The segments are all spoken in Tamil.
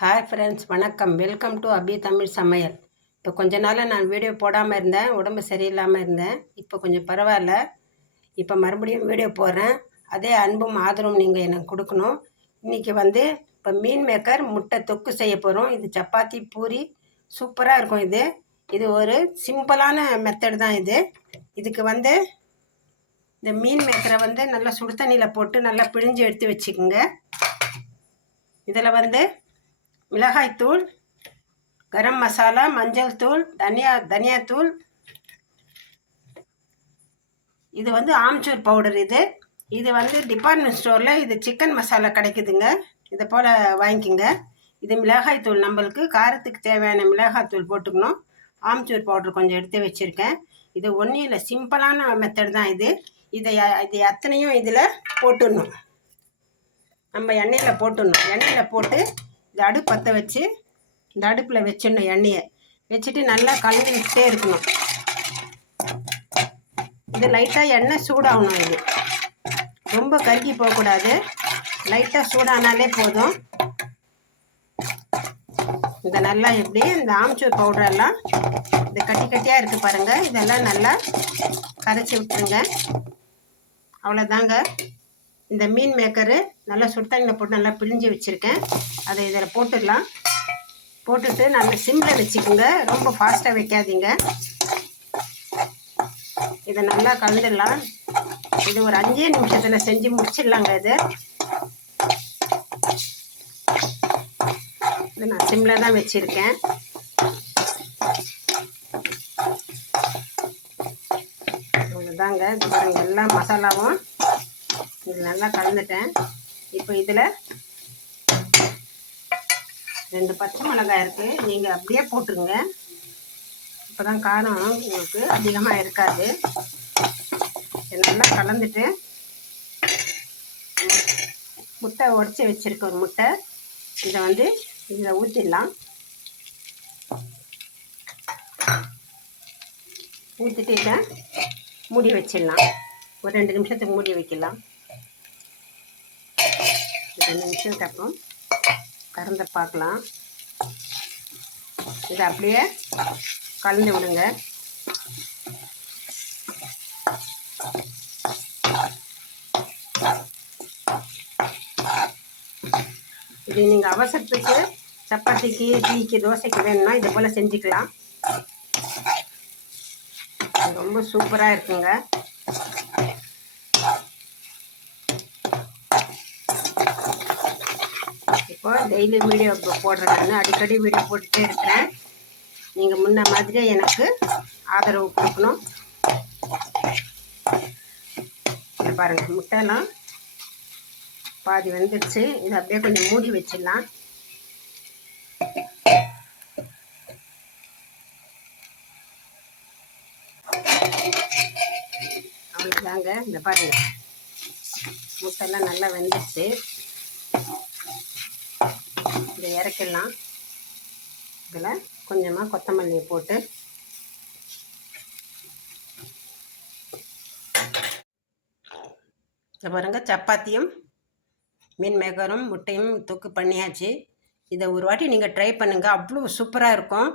ஹாய் ஃப்ரெண்ட்ஸ், வணக்கம். வெல்கம் டு அபி தமிழ் சமையல். இப்போ கொஞ்ச நாளாக நான் வீடியோ போடாமல் இருந்தேன், உடம்பு சரியில்லாமல் இருந்தேன். இப்போ கொஞ்சம் பரவாயில்ல. இப்போ மறுபடியும் வீடியோ போடுறேன். அதே அன்பும் ஆதரவும் நீங்கள் எனக்கு கொடுக்கணும். இன்றைக்கி இப்போ மீன் மேக்கர் முட்டை தொக்கு செய்ய போகிறோம். இது சப்பாத்தி பூரி சூப்பராக இருக்கும். இது ஒரு சிம்பிளான மெத்தட் தான். இதுக்கு இந்த மீன் மேக்கரை நல்லா சுடு தண்ணியில் போட்டு நல்லா பிழிஞ்சு எடுத்து வச்சுக்கோங்க. இதில் மிளகாய்த்தூள், கரம் மசாலா, மஞ்சள் தூள், தனியாத்தூள், இது ஆம்ச்சூர் பவுடர். இது டிபார்ட்மெண்ட் ஸ்டோரில் இது சிக்கன் மசாலா கிடைக்குதுங்க. இதை போல் வாங்கிக்கோங்க. இது மிளகாய்த்தூள், நம்மளுக்கு காரத்துக்கு தேவையான மிளகாய்த்தூள் போட்டுக்கணும். ஆம்ச்சூர் பவுடர் கொஞ்சம் எடுத்து வச்சுருக்கேன். இது ஒன்றும் இல்லை, சிம்பிளான மெத்தட் தான். இது அத்தனையும் இதில் போட்டுடணும். நம்ம எண்ணெயில் போட்டுடணும். எண்ணெயில் போட்டு இந்த அடுப்பு பற்ற வச்சு இந்த அடுப்பில் வச்சிடணும். எண்ணெயை வச்சுட்டு நல்லா கலந்துக்கிட்டே இருக்கணும். இது லைட்டாக எண்ணெய் சூடாகணும். இது ரொம்ப கருகி போகக்கூடாது. லைட்டாக சூடானாலே போதும். இந்த நல்லா இந்த ஆம்ச்சூர் பவுடரெல்லாம் இந்த கட்டி கட்டியாக இருக்குது பாருங்கள், இதெல்லாம் நல்லா கரைச்சி விட்டுருங்க. அவ்வளோதாங்க. இந்த மீன் மேக்கரு நல்லா சுடுதண்ணியில் போட்டு நல்லா பிழிஞ்சு வச்சுருக்கேன். அதை இதில் போட்டுடலாம். போட்டுட்டு நல்லா சிம்மில் வச்சுக்கோங்க, ரொம்ப ஃபாஸ்ட்டாக வைக்காதீங்க. இதை நல்லா கலந்துடலாம். இது ஒரு 5 நிமிஷத்தில் செஞ்சு முடிச்சிடலாங்க. இது நான் சிம்மில் தான் வச்சுருக்கேன். அவ்வளோதாங்க. இது பாருங்கள், எல்லா மசாலாவும் இது நல்லா கலந்துட்டேன். இப்போ இதில் 2 பச்சை மிளகாய் இருக்குது. நீங்கள் அப்படியே போட்டுருங்க. இப்போ தான் காரம் உங்களுக்கு அதிகமாக இருக்காது. நல்லா கலந்துட்டு முட்டை உடச்சி வச்சுருக்க ஒரு முட்டை இதை இதில் ஊற்றிடலாம். ஊற்றிட்டு இதை மூடி வச்சிடலாம். ஒரு 2 நிமிஷத்துக்கு மூடி வைக்கலாம். 2 நிமிஷத்துக்கு அப்புறம் கறந்து பார்க்கலாம். இதை அப்படியே கலந்து விடுங்க. இது நீங்கள் அவசரத்துக்கு சப்பாத்திக்கு, டீக்கு, தோசைக்கு வேணும்னா இதை போல் செஞ்சுக்கலாம். ரொம்ப சூப்பராக இருக்குங்க. இப்போ டெய்லி வீடியோ போடுறேன். நான் அடிக்கடி வீடியோ போட்டுகிட்டே இருக்கிறேன். நீங்கள் முன்ன மாதிரியே எனக்கு ஆதரவு கொடுக்கணும். இதை பாருங்கள், முட்டைலாம் பாதி வந்துடுச்சு. இதை அப்படியே கொஞ்சம் மூடி வச்சிடலாம். அவ்வளோதாங்க. இந்த பாருங்கள், முட்டைலாம் நல்லா வெந்துடுச்சு. இதை இறக்கிடலாம். இதில் கொஞ்சமாக கொத்தமல்லியை போட்டு இதை பாருங்கள், சப்பாத்தியும் மீன் மேக்கரும் முட்டையும் தொக்கு பண்ணியாச்சு. இதை ஒரு வாட்டி நீங்கள் ட்ரை பண்ணுங்கள், அவ்வளோ சூப்பராக இருக்கும்.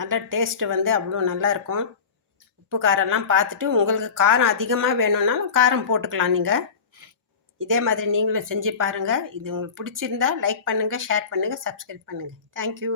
நல்ல டேஸ்ட்டு அவ்வளோ நல்லாயிருக்கும். உப்பு காரம்லாம் பார்த்துட்டு உங்களுக்கு காரம் அதிகமாக வேணும்னாலும் காரம் போட்டுக்கலாம். நீங்கள் இதே மாதிரி நீங்களும் செஞ்சு பாருங்கள். இது உங்களுக்கு பிடிச்சிருந்தா லைக் பண்ணுங்கள், ஷேர் பண்ணுங்கள், சப்ஸ்கிரைப் பண்ணுங்கள். தேங்க்யூ.